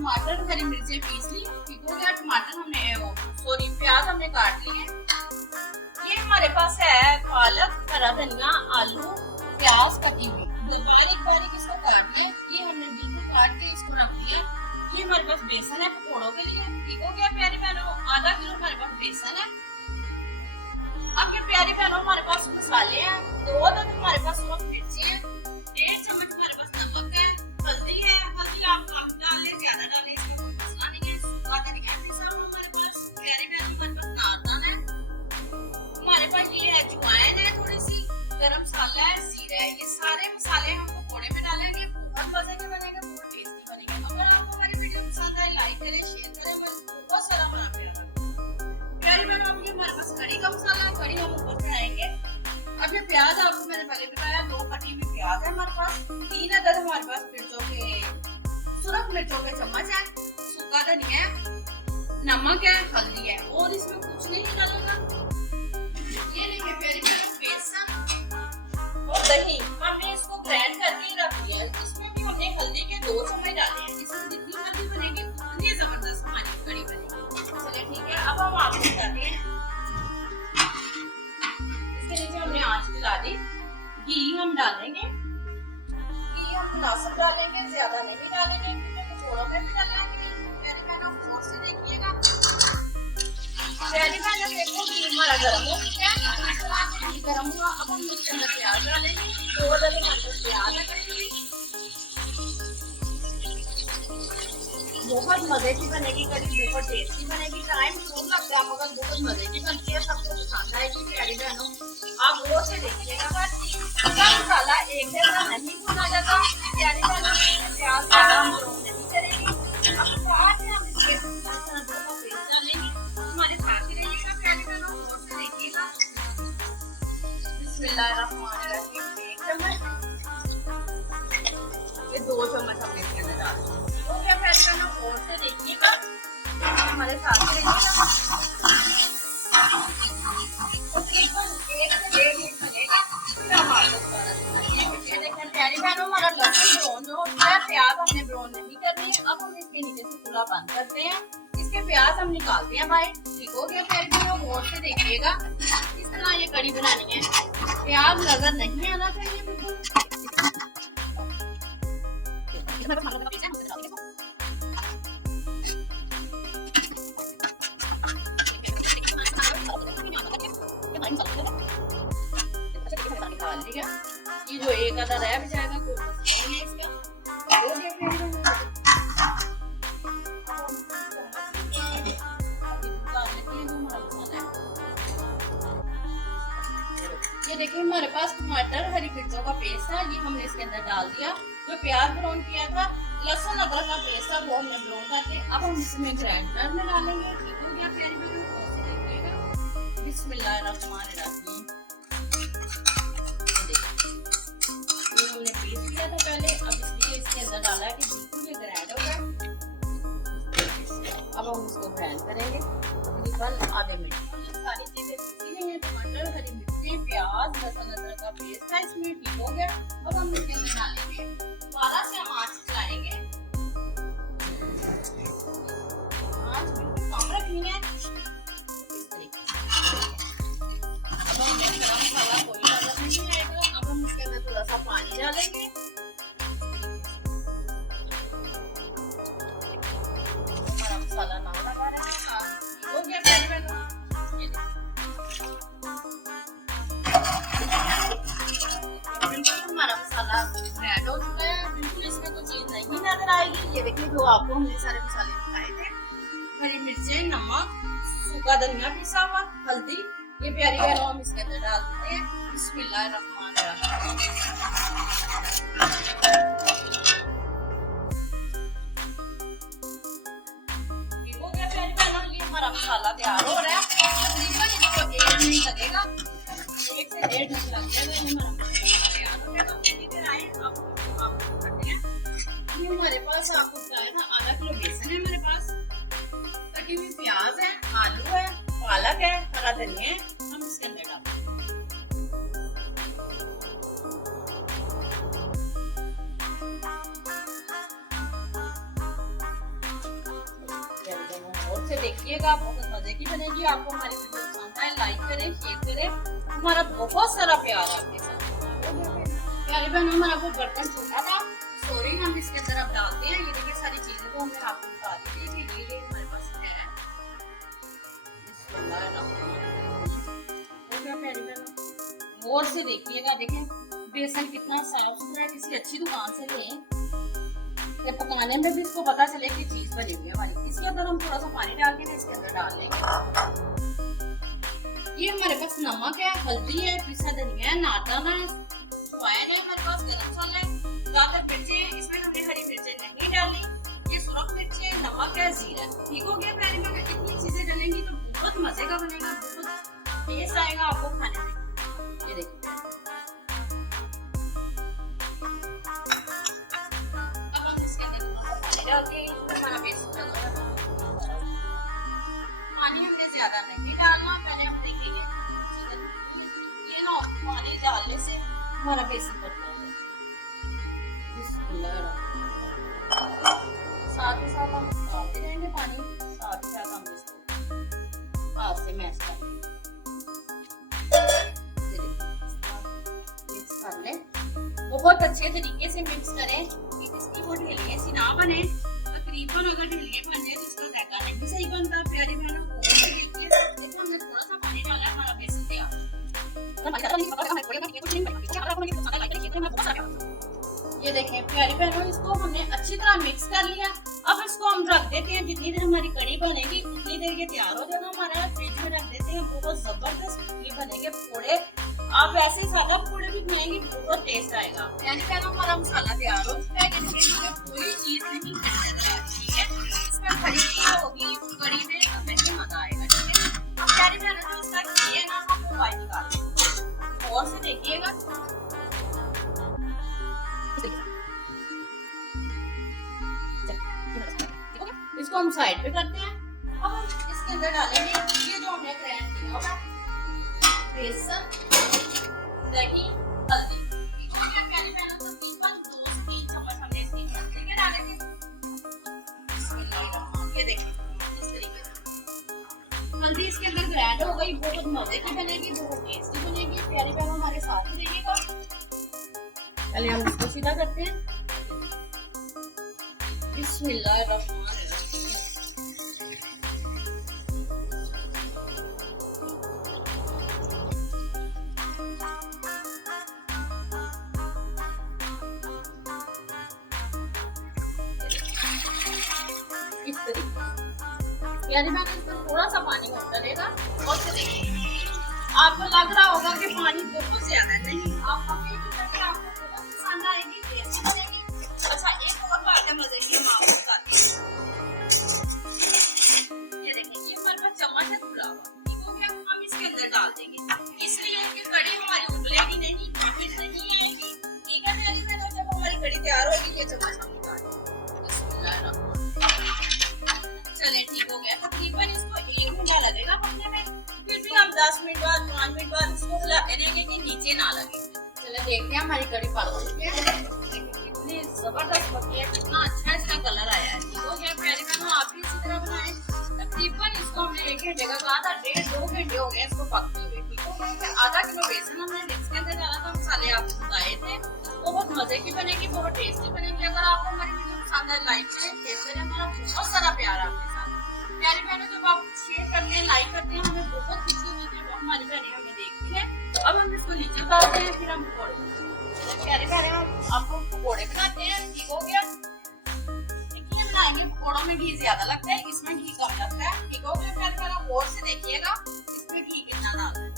टमाटर हरी मिर्चें पीस ली। ठीक हो गया। टमाटर हमने सॉरी प्याज हमने काट लिए। ये हमारे पास है पालक, हरा धनिया, आलू, प्याज कटी हुई, बारीक बारीक इसको काट लिया। ये हमने बिल्कुल काट के इसको रख दिया। ये हमारे पास बेसन है पकौड़ों के लिए। ठीक हो गया प्यारी बहनों, आधा किलो हमारे पास बेसन है। अब ये प्यारी बहनों हमारे पास मसाले हैं, दो हमारे पास मिर्ची है, 1.5 चम्मच हमारे पास नमक है, हल्दी है। हल्दी आप कम डालें ज्यादा डालें, इसमें कोई मसला नहीं है। सूखा धनिया हमारे पास, प्यारी बहनों हमारे पास नारदाना है, हमारे पास ये है अजवाइन है, थोड़ी सी गरम मसाला है, जीरा है। ये सारे मसाले हम पकौड़े में डालेंगे, बहुत मजे के बनेंगे, बहुत टेस्टी बनेंगे। अगर आपको हमारी वीडियो पसंद आए लाइक करें, शेयर करें, बहुत सारा हमारा प्यार करें। प्यारी बहनों अब ये हमारे पास कड़ी का मसाला है, कड़ी हम ऊपर चढ़ाएंगे। अब ये प्याज आपको मैंने पहले बताया, 2 कटी हुई प्याज है हमारे पास, 3 अदद हमारे पास मिर्चों के सुरख मिर्चों के चम्मच है, सूखा धनिया है, नमक है, हल्दी है, और इसमें कुछ नहीं डालेगा। ये लेंगे प्यारी बहनों बेसन और दही, हमने इसको ग्राइंड करके रख दिया है। इसमें भी हमने हल्दी के 2 चम्मच डाले हैं। इसमें जितनी हल्दी बनेगी उतनी जबरदस्त हमारी कड़ी बनेगी। चलिए ठीक है, अब हम आपको बताते हैं। इसके नीचे हमने आंच दिला दी। घी हम डालेंगे, घी हम मुनासिब डालेंगे, ज्यादा नहीं डालेंगे क्योंकि पकौड़ों में भी डालना है। प्यारी बहनों गौर से देखिएगा। प्यारी बहनों देखो घी हमारा गर्म हो गया है, घी गर्म हुआ। अब हम इसके अंदर प्याज डालेंगे, 2 अदद हमारे पास प्याज है। बहुत मजे की बनेगी कड़ी, बहुत टेस्टी बनेगी। टाइम खूब लगता है मगर बहुत मजे की बनती है, सबको पसंद आएगी। प्यारी बहनों आप गौर से देखिएगा। मसाला एक जगह नहीं भुना जाता प्यारी बहनों, प्याज ज्यादा हम नहीं करेंगे। अब साथ में हम इसके अदरक का पेस्ट डालेंगे, हमारे साथ ही रहिएगा प्यारी बहनों, गौर से देखिएगा। बिस्मिल्लाहिर्रहमानिर्रहीम, 1 चम्मच, ये 2 चम्मच हमने इसके अंदर डाल दिया। तो क्या प्यारी बहनों गौर से देखिएगा, हमारे साथ ही रहिएगा। तकरीबन 1 से 1.5 मिनट लगेगा, फिर हम आपको ये देखें प्यारी बहनों हमारा लहसुन ब्राउन हो गया है। प्याज हमने ब्राउन नहीं करनी। अब हम इसके नीचे से चूल्हा बंद करते हैं, इसके प्याज हम निकालते हैं बाहर। ठीक हो गया प्यारी बहनों, गौर से देखिएगा। इस तरह ये कड़ी बनानी है, प्याज नजर नहीं आना चाहिए बिल्कुल। ये जो एक आधा रह भी जाएगा कोई मसला नहीं है इसका। ये देखिए हमारे पास टमाटर हरी मिर्चों का पेस्ट है, ये हमने इसके अंदर डाल दिया। जो प्याज ब्राउन किया था, लहसुन अदरक का पेस्ट है, वो हमने ब्राउन करके अब हम इसमें ग्राइंडर में डालेंगे। ठीक हो गया प्यारी बहनों, गौर से देखिएगा। बिस्मिल्लाहिर्रहमानिर्रहीम, हमने पीस लिया था पहले, अब इसलिए इसके अंदर डाला है कि बिल्कुल ये ग्राइंड हो जाए। अब हम इसको ग्राइंड करेंगे तकरीबन आधे मिनट। सारी चीजें पीसी गई हैं, टमाटर हरी मिर्ची प्याज लहसुन अदरक का पेस्ट है इसमें। ठीक हो गया, अब हम इसके अंदर डालेंगे, 12 से हम आंच चलाएंगे, आंच बिल्कुल कम रखनी है इस तरीके से। अब हम गरम मसाला कोई नजर नहीं आएगा। अब हम इसके अंदर थोड़ा सा पानी डालेंगे, हमारा मसाला ना लगा रहा है। हो गया प्यारी बहनों, बिल्कुल हमारा मसाला रेड हो चुका है, बिल्कुल इसमें कोई चीज नहीं नजर आएगी। ये देखिए जो आपको हमने सारे मसाले दिखाए थे, हरी मिर्चें, नमक, सूखा धनिया पिसा हुआ, हल्दी, ये प्यारी बहनों हम इसके अंदर डाल देते हैं। बिस्मिल्लाहिर्रहमानिर्रहीम, हो गया प्यारी बहनों, ये हमारा मसाला तैयार हो रहा है। तकरीबन इसको 1 मिनट लगेगा, 1 से 1.5 मिनट लग जाएगा, ये हमारा मसाला तैयार हो जाएगा। ये हमारे पास आपको बताया था आधा किलो बेसन है हमारे पास, कटी हुई प्याज है, आलू है, पालक है, हरा धनिया है, हम इसके अंदर डालेंगे। से देखिएगा, बहुत मजे की बनेगी। आपको हमारी वीडियो पसंद आए लाइक करें, शेयर करें। हमारा बहुत सारा प्यार आपके साथ। प्यारे बहनों, हमारा वो बर्तन छोटा था, सॉरी, हम इसके अंदर अब डालते हैं। ये देखिए सारी चीजें तो हमने आपको बता दी थी कि ये हमारे पास है। गौर से देखिएगा, देखें बेसन कितना साफ सुथरा है, किसी अच्छी दुकान से लें। जब पकाने में भी इसको पता चले कि चीज बनी हुई है हमारी। इसके अंदर हम थोड़ा सा पानी डाल के इसके अंदर डाल लेंगे। ये हमारे पास नमक है, हल्दी है, पिसा धनिया है, नादाना है, अजवाइन है, हमारे पास गरम मसाला है, ज्यादा मिर्चें, इसमें हमने हरी मिर्चें नहीं डाली। ये सुरख मिर्चें, नमक है, जीरा। ठीक हो गया प्यारे में, इतनी चीजें डालेंगी तो बहुत मजे का बनेगा, बहुत टेस्ट आएगा आपको खाने में। ये देखिए अब हम इसके अंदर पानी डाल के हमारा बेसन डालना। पानी हमने ज्यादा नहीं डालना, मैंने अपने ये ना पानी डालने से हमारा बेसन पक जाएगा। साथ ही साथ हम डालते रहेंगे पानी, साथ ही साथ हम इसको हाथ से मैश कर लेंगे। मिक्स कर ले, बहुत अच्छे तरीके से मिक्स करें कि इसकी वो ढेलियां सी ना बने। तकरीबन अगर ढेलियां बन जाए तो इसका जायका नहीं सही बनता। प्यारी बहनों को देखो, हमने थोड़ा सा पानी डाला, हमारा बेसन तैयार। ये देखें प्यारी बहनों, इसको हमने अच्छी तरह मिक्स कर लिया। अब इसको हम रख देते हैं, जितनी देर हमारी कड़ी बनेगी उतनी देर ये तैयार हो जाएगा हमारा। फ्रिज में रख देते हैं, बहुत जबरदस्त बनेंगे पकौड़े। आप ऐसे सादा पकौड़े भी बनाएंगे, बहुत टेस्ट आएगा। प्यारी बहनों, हमारा मसाला तैयार हो चुका है। कोई चीज नहीं ठीक है, इसमें खड़ी होगी कड़ी में तो नहीं मजा आएगा। ठीक है, अब प्यारी बहनों जो इसका घी है ना, हम मोबाइल निकालेंगे और से देखिएगा। इसको हम साइड पे करते हैं। अब हम इसके अंदर डालेंगे ये जो हमने ग्राइंड किया होगा बेसन, दही, हल्दी। तकरीबन 2 से 3 चम्मच हमने इसकी हल्दी के डालेंगे। ये देखिए इस तरीके से हल्दी इसके अंदर ग्राइंड हो गई, बहुत मजे की बनेगी, बहुत टेस्टी बनेगी। प्यारी बहनों हमारे साथ ही रहिएगा। पहले हम इसको सीधा करते हैं। बिस्मिल्लाहिर्रहमानिर्रहीम। इस तरीके प्यारी बहनों, इसमें थोड़ा सा पानी और डलेगा और से देखिए आपको लग रहा होगा कि पानी बहुत ज्यादा नहीं। आप आपको पसंद आएगी, टेस्टी बनेगी। अच्छा, एक और बात है मजे की, हम आपको बताते हैं। ये देखिए ये हमारे पास चम्मच है खुला हुआ, ठीक हो गया। हम इसके अंदर डाल देंगे, इसलिए कि कड़ी हमारी उबलेगी नहीं, फिर नहीं आएगी। ठीक है, जब हमारी कड़ी तैयार होगी ये चम्मच हम निकाल देंगे। चले ठीक हो गया। तकरीबन इसको 1 घंटा लगेगा पकने में, फिर भी हम 10 मिनट बाद 5 मिनट बाद इसको हिलाते रहेंगे कि नीचे ना लगे। चले देखते हैं हमारी कड़ी पक चुकी है, कितनी जबरदस्त पकी है, कितना अच्छा इसका कलर आया है। ठीक हो गया प्यारी बहनों, आप भी इसी तरह बनाएं। तकरीबन इसको हमने 1 घंटे का कहा था, 1.5-2 घंटे हो गए इसको पकते हुए। ठीक हो गया। आधा किलो बेसन हमने मिक्स के अंदर डाला था, मसाले आपको बताए थे। बहुत मजे की बनेगी, बहुत टेस्टी बनेगी। अगर आपको हमारी वीडियो पसंद आए लाइक करें, शेयर करें। हमारा बहुत सारा प्यार आपके साथ। प्यारी बहनों, जब आप शेयर करते हैं, लाइक करते हैं, हमें बहुत खुशी होती है। हमारी बहनें हमें देखती है। तो अब हम इसको नीचे उतारते हैं, फिर हम पकौड़े बनाते हैं। प्यारी बहनें, हम आपको पकौड़े बनाते हैं। ठीक हो गया। देखिए बनाएंगे, पकौड़ों में घी ज्यादा लगता है, इसमें घी कम लगता है। ठीक हो गया प्यारी बहनों, गौर से देखिएगा इसमें घी कितना डालना है। इस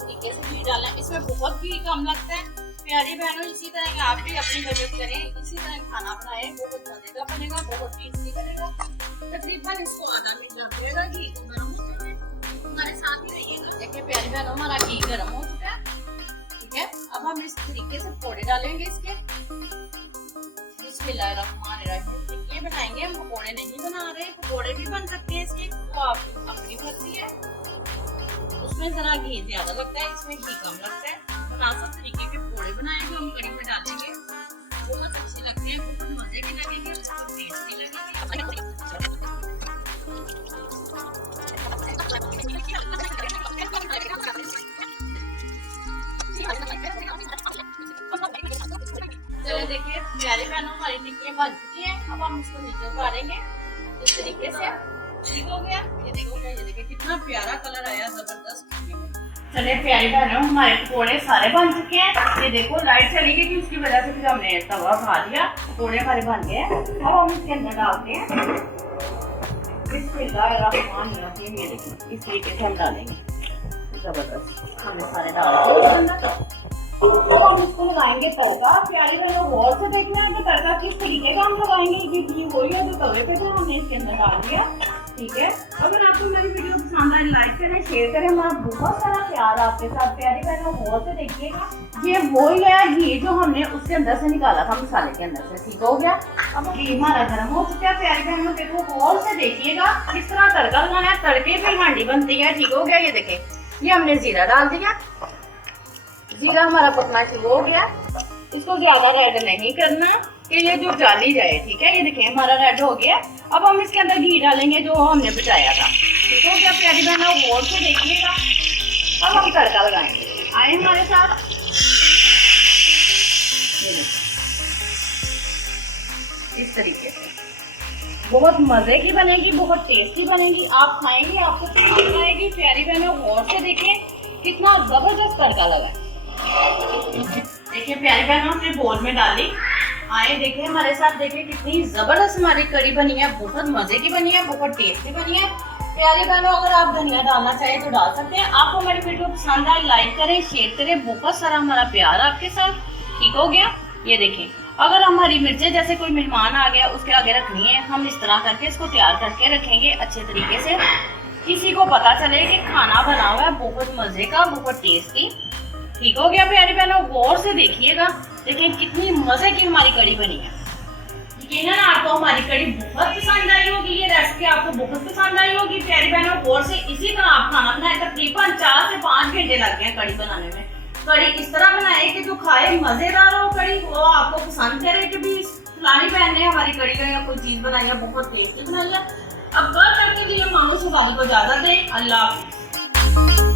तरीके से घी डालना है, इसमें बहुत घी कम लगता है। प्यारी बहनों, इसी तरह आप भी अपनी मदद करें, इसी तरह खाना बनाएं, बहुत मजे का बनेगा, बहुत टेस्टी बनेगा। तकरीबन इसको आधा मिनट लगेगा। घी को गर्म होते हुए हमारे साथ ही रहिएगा। देखिए प्यारी बहनों, हमारा घी गर्म हो चुका है। ठीक है, अब हम इस तरीके से पकौड़े डालेंगे इसके। बिस्मिल्लाहिर्रहमानिर्रहीम। ये बनाएंगे हम, पकौड़े नहीं बना रहे। पकौड़े भी बन सकते हैं इसके, वो आपकी अपनी मर्जी है। उसमें जरा घी ज्यादा लगता है, इसमें घी कम लगता है। मुनासिब तरीके के पकौड़े बनाएंगे, हम कड़ी में डालेंगे, बहुत अच्छे लगते हैं, बहुत मजे के लगेंगे, बहुत टेस्टी लगेंगे। चलो देखिए प्यारे बहनों हमारी टिक्कियाँ बन चुकी हैं। अब हम इसको नीचे उतारेंगे इस तरीके से। ठीक हो गया, ये देखिए कितना प्यारा कलर आया, जबरदस्त। चलिए प्यारी बहनों हमारे पकौड़े सारे बन चुके हैं। ये देखो लाइट चली गई थी, उसकी वजह से फिर हमने तवा उठा दिया। पकौड़े हमारे बन गए हैं। अब हम इसके अंदर डालते हैं। बिस्मिल्लाहिर्रहमानिर्रहीम। ये देखिए इस तरीके से हम डालेंगे, जबरदस्त हमने सारे डाल दिए। तो हम इसको लगाएंगे तड़का। प्यारी बहनों गौर से देखना है कि तड़का किस तरीके का हम लगाएंगे, क्योंकि वही है जो तवे पे था हमने इसके अंदर डाल दिया। ठीक है, अगर आपको मेरी वीडियो पसंद आए लाइक करें, शेयर करें। हमारा बहुत सारा प्यार आपके साथ। प्यारी बहनों गौर से देखिएगा, ये वही है घी जो हमने उसके अंदर से निकाला था, मसाले के अंदर से। ठीक हो गया, अब घी हमारा गर्म हो चुका है। प्यारी बहनों देखो गौर से देखिएगा किस तरह तड़का लगाना है। तड़के पे हांडी बनती है। ठीक हो गया, ये देखें ये हमने जीरा डाल दिया। जीरा हमारा पकना शुरू हो गया। इसको ज्यादा रेड नहीं करना कि ये जो जाली जाए। ठीक है, ये देखिए हमारा रेड हो गया। अब हम इसके अंदर घी डालेंगे जो हमने बचाया था। ठीक हो गया प्यारी बहनों गौर से देखिएगा। अब हम तड़का लगाएंगे, आए हमारे साथ। इस तरीके से बहुत मजे की बनेगी, बहुत टेस्टी बनेगी। आप खाएंगे आपको पसंद आएगी। प्यारी बहनों गौर से देखें कितना जबरदस्त तड़का लगा है। देखिए प्यारी बहनों हमने बोल में डाली। आए देखें हमारे साथ, देखें कितनी जबरदस्त हमारी कड़ी बनी है। बहुत मजे की बनी है, बहुत टेस्टी बनी है। प्यारी बहनों अगर आप धनिया डालना चाहें तो डाल सकते हैं। आपको हमारी वीडियो पसंद आए लाइक करें, शेयर करें। बहुत सारा हमारा प्यार आपके साथ। ठीक हो गया, ये देखें अगर हमारी मिर्चें जैसे कोई मेहमान आ गया उसके आगे रखनी है, हम इस तरह करके इसको तैयार करके रखेंगे अच्छे तरीके से। किसी को पता चले कि खाना बना हुआ है बहुत मजे का, बहुत टेस्टी। ठीक हो गया प्यारी बहनों गौर से देखिएगा। देखिए कितनी मजे की हमारी कड़ी बनी है। यकीनन आपको हमारी कड़ी बहुत पसंद आई होगी, ये रेसिपी आपको बहुत पसंद आई होगी। प्यारी बहनों गौर से इसी तरह आप खाना बनाए। तकरीबन 4 से 5 घंटे लग गए कड़ी बनाने में। कड़ी इस तरह बनाए कि जो खाए मजेदार हो कड़ी, वो आपको पसंद करे कि भी फलानी बहन ने हमारी कड़ी का या कोई चीज बनाई है बहुत टेस्टी बनाई है। अब कल तक के लिए मामू सुबानी को इजाजत दें। अल्लाह हाफिज।